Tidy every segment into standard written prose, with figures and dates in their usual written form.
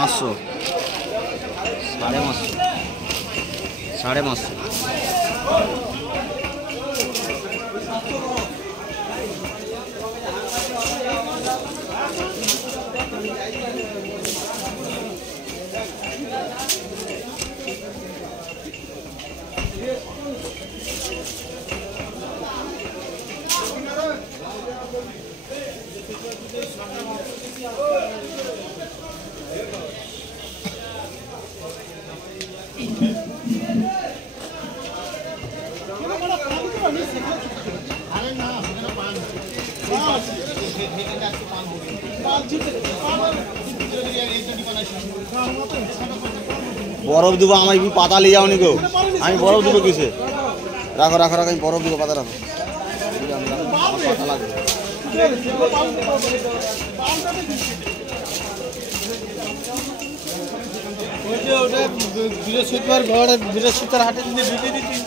500 550 550 বরফ দেবো আমায় কি পাতা নিয়ে যাওনি গো আমি বরফ দেবো কিসে রাখো রাখো রাখো আমি বরফ দেবো পাতা রাখো পাতা লাগবে বৃহস্পতিবার ঘরে বৃহস্পতিবার হাটে দিনে ঢুকে দিচ্ছি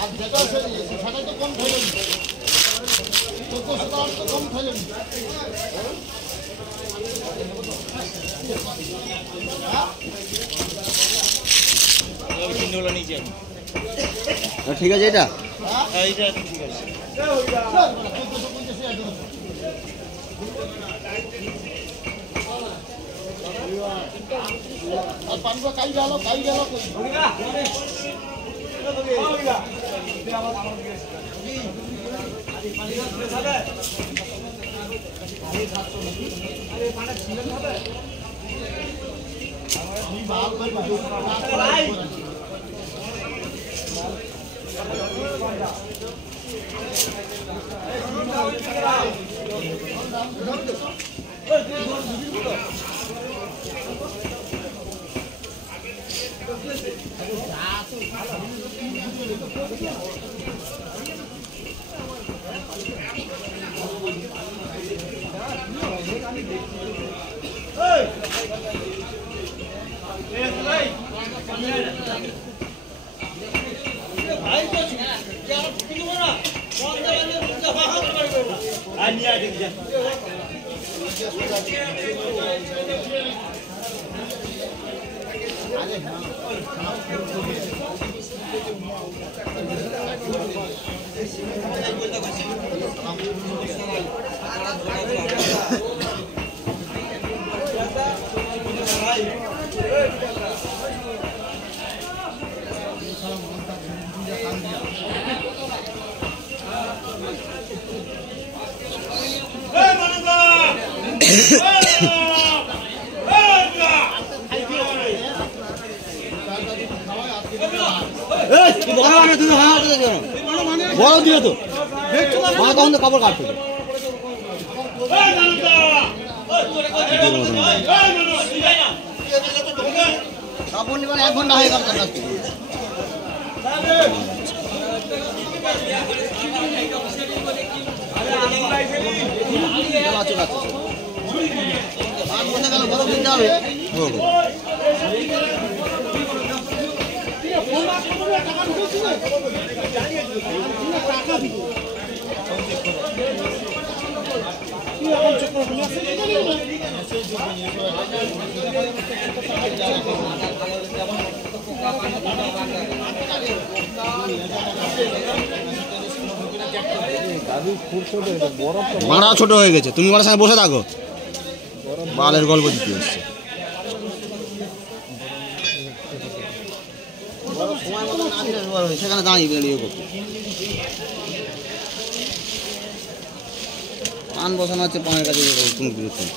আর যেটা সেটা তো কম খাইলেন 1400 তো কম খাইলেন ঠিক আছে এটা এইটা ঠিক আছে আর পানবা কাই গেল বড় দিও তো মা তখন তো কাপড় কাটতে কাপড় নিবার 1 ঘন্টা হয়ে গেল বরফ দিতে হবে মারা ছোট হয়ে গেছে তুমি আমার সঙ্গে বসে থাকো বালের গল্প দিতে হচ্ছে সময় মতো না দিলে সেখানে দাঁড়িয়ে বেরিয়ে করতে পান বসানো হচ্ছে পানের কাছে কোনো বিরক্ত নেই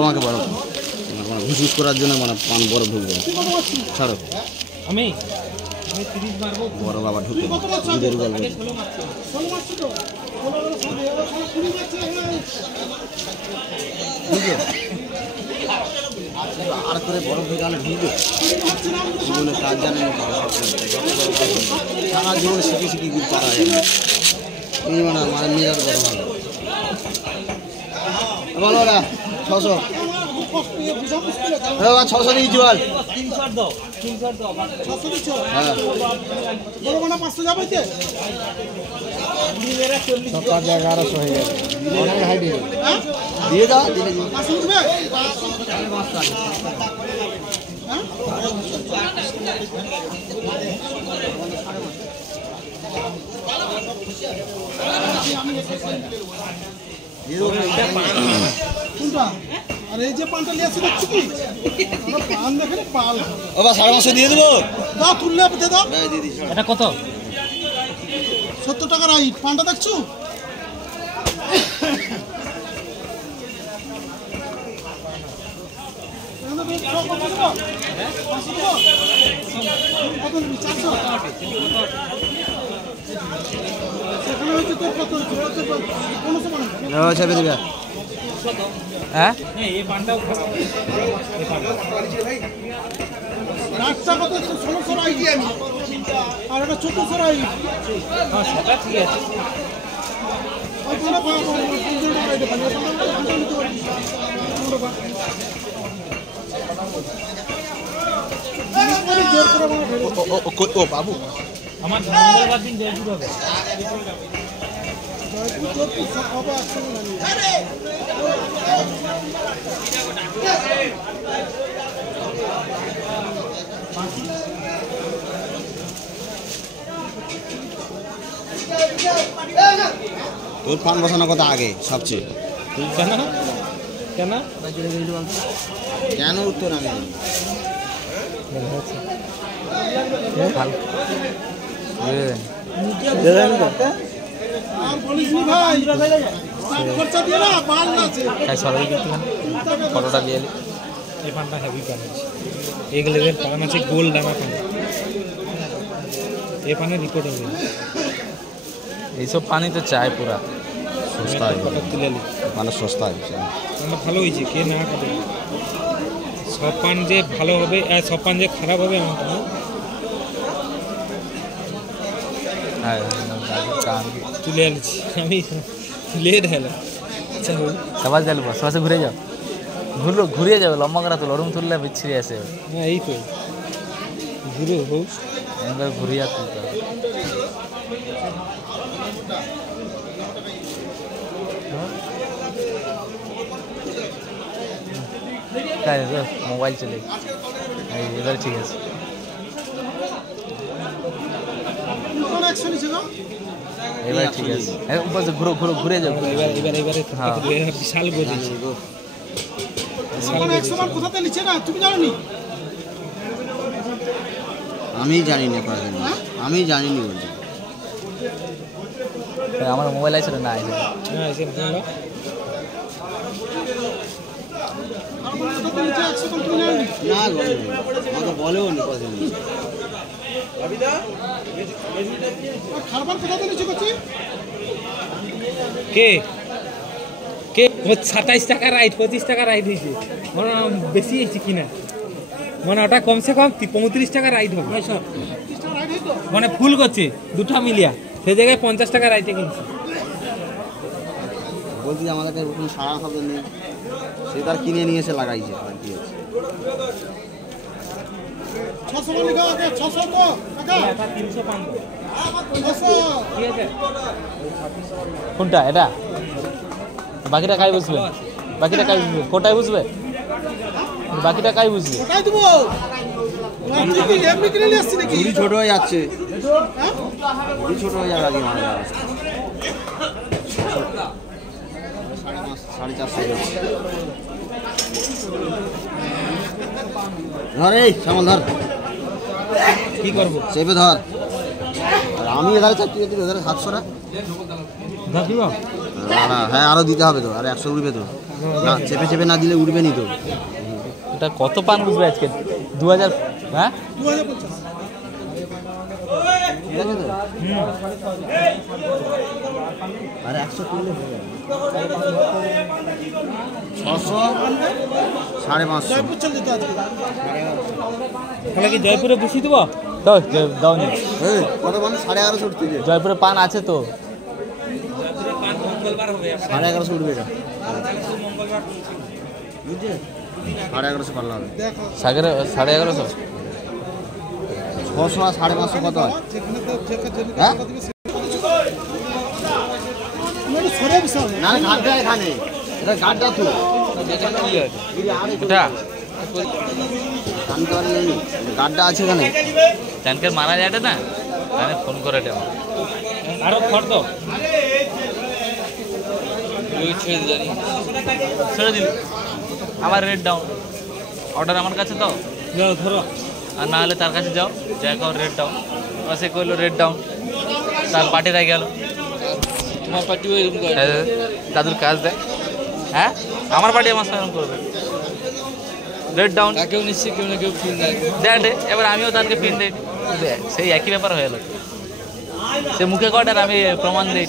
আমাকে বড় ঘুষ করার জন্য মানে পান বড় ঢুকবে ছাড়ো আমি বড় বাবা ঢুকে দুধের গল্প আর করে বড় ঢুকালে ঢুকবে জীবনে কাজ জানে সারা জীবনে শিখে শিখে কিছু পারা যাবে এই মানে আমার মেজাজ গরম হবে বলো না 600 600 দিয়েছি বল 300 দাও 600 দিচ্ছ হ্যাঁ বড় বানা 500 যাবে তে মেরা 40 টাকা 1100 হয়ে যাবে অনেক হাই দিয়ে দাও দিলে 500 উঠবে কোনটা আর এই যে পানটা নিয়ে আসি দেখছি কি আমরা পান দেখেন পাল ও বা 550 দিয়ে দেবো দাও তুললে দে দাও এটা কত 70 টাকা রাইট পানটা দেখছো চেপে দেবে হ্যাঁ রাস্তা কত 1600 রাইট আর এটা 1400 রাইট সেটা ঠিক আছে ও বাবু আমার মঙ্গলবার দিন জয়পুর হবে তোর পান বসানোর কথা আগে সবচেয়ে কেন কেন কেন উত্তর আমি ফটোটা দিয়ে এই পানটা হেভি পান আছে এগুলো পান আছে গোল দানা পান এই পানের রিপোর্ট হবে এইসব পানি তো চাই পুরা সস্তায় তুলে মানে সস্তায় পানটা ভালো হয়েছে কে না খাবে সব পান যে ভালো হবে আর সব পান যে খারাপ হবে এমনটা না হ্যাঁ তুলে আনছি আমি তুলে ঢেলাম আচ্ছা হোক সবাই যাবো সবাই ঘুরে যাও ঘুরিয়ে যাবে লম্বা করা তুলো ওরম তুললে বিচ্ছিরি আসে হ্যাঁ এই তো ঘুরে হোক এবার ঘুরিয়ে তুলতে হবে মোবাইল চলে এবার ঠিক আছে এবার ঠিক আছে ঘুরে যাবো এবারে বিশাল গজেছে কোথাতে নিচ্ছে না তুমি জানো নি আমি জানি না কয়েকদিন আমি জানিনি বলছি আমার মোবাইল আছে না আছে হ্যাঁ এসে ভালো না আমাকে বলেও নি কদিন খাবার কোথাতে নিচ্ছে করছি কে কে 27 টাকা রাইট 25 টাকা রাইট হয়েছে মানে বেশি হয়েছে কিনা মানে ওটা কমসে কম 35 টাকা রাইট হবে মানে ফুল করছে দুটা মিলিয়া সেই জায়গায় 50 টাকা রাইটে কিনছে বলছি আমাদের কাছে কোনো সারা শব্দ নেই সে তার কিনে নিয়ে এসে লাগাইছে আর কি আছে 600 লিখা আছে 600 তো টাকা 300 পান 600 ঠিক আছে কোনটা এটা বাকিটা কাই বুঝবে কোটাই বুঝবে বাকিটা কাই বুঝবে কোথায় দেবো তুই কি এমনি কিনে নিয়ে আসছিস নাকি? ঝুড়ি ছোট হয়ে যাচ্ছে, হ্যাঁ? ঝুড়ি ছোট হয়ে যাবে আগে মানে 450 ধর এই সামাল ধর, কি করবো চেপে ধর। আর আমি এধারে চারটি যেতে এধারে 700 না। হ্যাঁ আরো দিতে হবে তো, আর 100 উঠবে তো না, চেপে চেপে না দিলে উঠবে নি তো। এটা কত পান উঠবে আজকে? 2000, হ্যাঁ 2050 ঠিক আছে তো? আর 100 তুললে হয়ে যাবে। 600, 550। জয়পুর চল যেতে আজকে। তাহলে কি জয়পুরে বসিয়ে দেবো? দাও দাও নি। এই কত মানে 1150 উঠতে যে জয়পুরে পান আছে তো। মঙ্গলবার হবে 1150 উঠবে এটা, বুঝছে? 1150 পারলে হবে। দেখো 1150। 600 আর 550 কত হয়? যেখানে তো যেখানে হ্যাঁ? কথা থেকে আমি সরে বিশাল না ঘাটটা এখানে, এটা ঘাটটা তো এটা জানতে পারলেন গাড্ডা আছে এখানে। ট্যাঙ্কের মারা যায় না, তাহলে ফোন করে দেব। আরো ফর্দ ছেড়ে দিল আমার রেট ডাউন, অর্ডার আমার কাছে দাও, ধরো আর না হলে তার কাছে যাও, যাই কর রেট ডাউন। সে করলো রেট ডাউন, তার পার্টিরা গেল। তোমার পার্টি দাদুর কাজ দেয়, হ্যাঁ আমার পার্টি আমার সঙ্গে এরকম করবে। রেট ডাউন কেউ নিশ্চয়ই কেউ না কেউ ফিন দেয়, এবার আমিও তাদেরকে ফিন দিই, সেই একই ব্যাপার হয়ে গেল। সে মুখে কট আর আমি প্রমাণ দিই।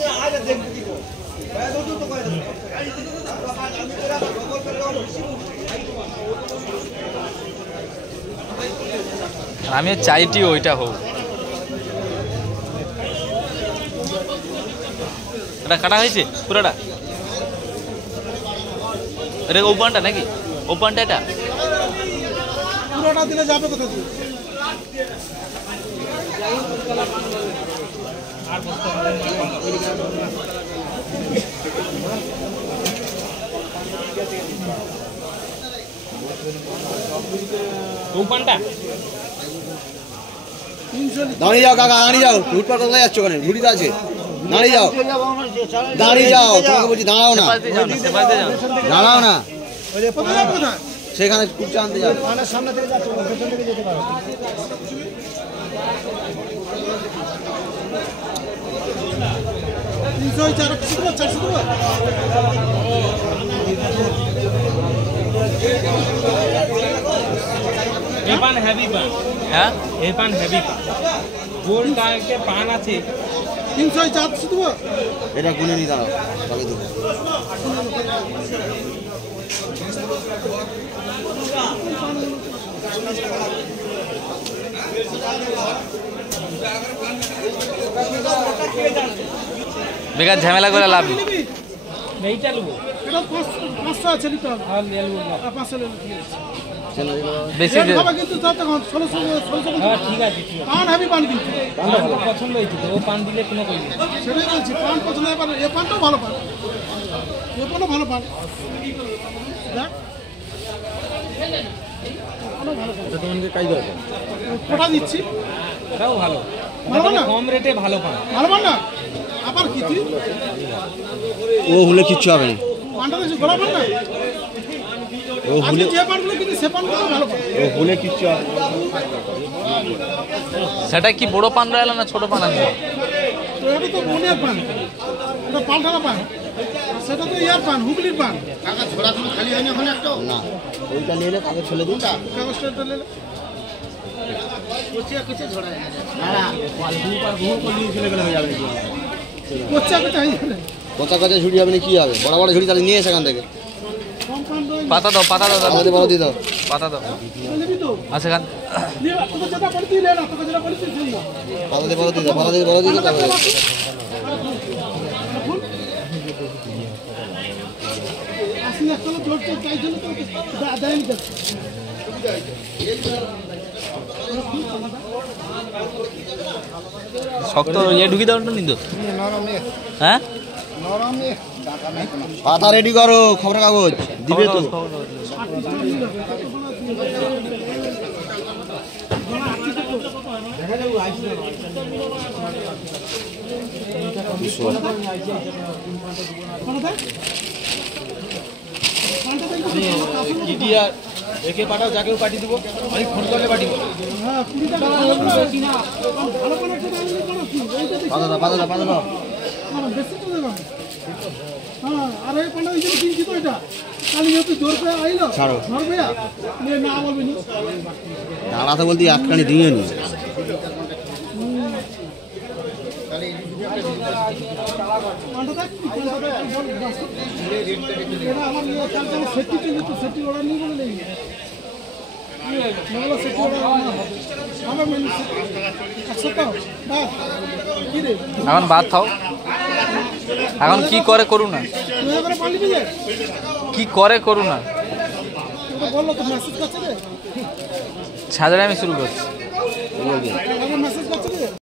আমিও চাইটি ওইটা হোক। এটা কাটা হয়েছে পুরোটা, এটা ওপেনটা নাকি? ওপেনটা এটা পুরোটা দিলে যাবে কোথা থেকে? কোম্পানটা দাঁড়িয়ে যাও কাকা, দাঁড়িয়ে যাও। ফুটপাত কোথায় যাচ্ছ? ওখানে ঘুড়িতে আছে, দাঁড়িয়ে যাও, দাঁড়িয়ে যাও। তোমাকে বলছি দাঁড়াও না, দাঁড়াও না, কোথায় যাবে কোথায়? সেখানে কুচা আনতে যাবে। সামনে থেকে যাচ্ছে, পেছন থেকে যেতে পারো। 400 দেবো। এই পান হেভি পান, হ্যাঁ এই পান হেভি পান, গোল টাইপের পান আছে। 400 দেবো। এটা গুনে নি, দাঁড়াও তবে দেবো। বেকার ঝামেলা করে লাভ নেই। নিবি? এইটা নেবো, এটা 500 আছে নিতে হবে। আর নেবো না। 500 নেবো, ঠিক আছে। বেশি রেট হবে কিন্তু তার তখন 1600 হ্যাঁ ঠিক আছে ঠিক আছে। পান হেভি পান কিন্তু। আমার পছন্দ হয়েছে তো, ও পান দিলে কোনো করি না। সেটাই বলছি, পান পছন্দ হয় পান। এ পানটাও ভালো পান, এ পানও ভালো পান। দেখ তোমাকে কাজ দরকার। কোটা দিচ্ছি, এটাও ভালো, ভালো না? কম রেটে ভালো পান। ভালো পান না? আবার কি তুই ও হলে কিচ্ছু হবে না, পানটা দিচ্ছি, গোলা পান না? ও হলে, আজকে যে পানগুলো কিন্তু সে পানগুলো ভালো পান। ও হলে কিচ্ছু হবে না। সেটা কি বড় পান রইল না ছোট পান আছে? তো এটা তো মনের পান, এটা পাল্টানা পান, সেটা তো ইয়ার পান, হুগলির পান। না ওইটা নিলে তাকে ছেলে দিন। কাগজটা এটা নিলে না না বহু করলে ছেলে গেলে হয়ে যাবে নাকি? কোচ্চা কোথা হয়ে যাবে? কচা কচা ঝুড়ি হবে না, কি হবে? বড় বড় ঝুড়ি তাহলে নিয়ে এসে এখান থেকে কম পান রয়ে পাতা দাও, পাতা দাও, আমাদের বড় দিয়ে দাও। পাতা দাও। নিবি তো? আচ্ছা খান নিয়ে তোকে যেটা বলছি নে না, তোকে যেটা বলছি সেই না। বড় দিয়ে বড় দিয়ে দাও, বড় দিয়ে বড় দিয়ে দাও। আসলে একটা জোর তো চাই জন্য তো দেয় নি। শক্ত ইয়ে ঢুকি দাও না কিন্তু, হ্যাঁ পাতা রেডি করো, খবরের কাগজ দিবে তো। দুশো একে পাঠাও যাকেও পাঠিয়ে দেবো আমি ফোন করলে পাঠিয়ে দেবো হ্যাঁ 20 টাকা ভালো পান একটা দাম নিয়ে করো কি পাতা দাও বেশি তো দেবেন হ্যাঁ আর এই পান্ডা হিসেবে কিনছি তো এটা কালি যেহেতু জোর করে আইলো ছাড়ো। ধরবে না বলবি না দাঁড়াতে বলতে আটকানি দিয়ে নি পান্ডা দেখ এটা আমার নিয়ে কালকে সেটি ছিল তো সেটি অর্ডার নিয়ে বলে নেই মোবাইল সেটি অর্ডার আমার মেনু একশো তো বাস কি রে এখন বাদ থাও এখন কি করে করু না তুই এবারে পানি দিলে কি করে করু না তো বললো তো মেসেজ করছে রে সাজারে আমি শুরু করছি মেসেজ করছে রে